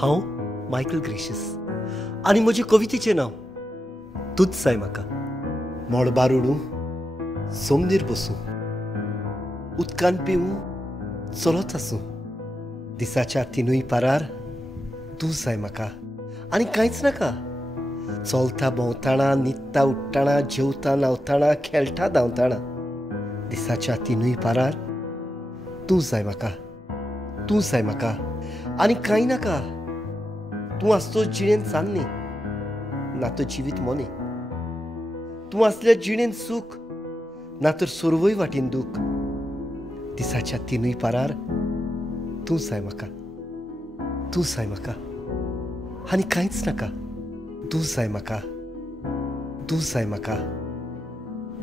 हांव Michael gracious आनी म्हजे कवितेचें नांव तूच जाय म्हाका. मोडबार उडूं, सोमदीर बसूं, उदकान पिवूं, चलत आसूं, दिसाच्या तिनूय पारार तूं जाय म्हाका आनी कांयच नाका. चलता भोंवताना, न्हिदता उठ्ठाना, जेवता न्हावताना, खेळटा धांवताना, दिसाच्या तिनूय पारार तूं जाय म्हाका, तूं जाय म्हाका आनी कांय नाका. तूं आसतो जिणेंत चान्नी ना तर जिवीत मोने. तूं आसल्या जिणेंत सूख ना तर सोर्वय वाटेन दूख. दिसाच्या तिनूय पारार तूं जाय म्हाका, तूं जाय म्हाका आनी कांयच नाका. तूं जाय म्हाका, तूं जाय म्हाका,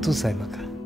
तूं जाय म्हाका.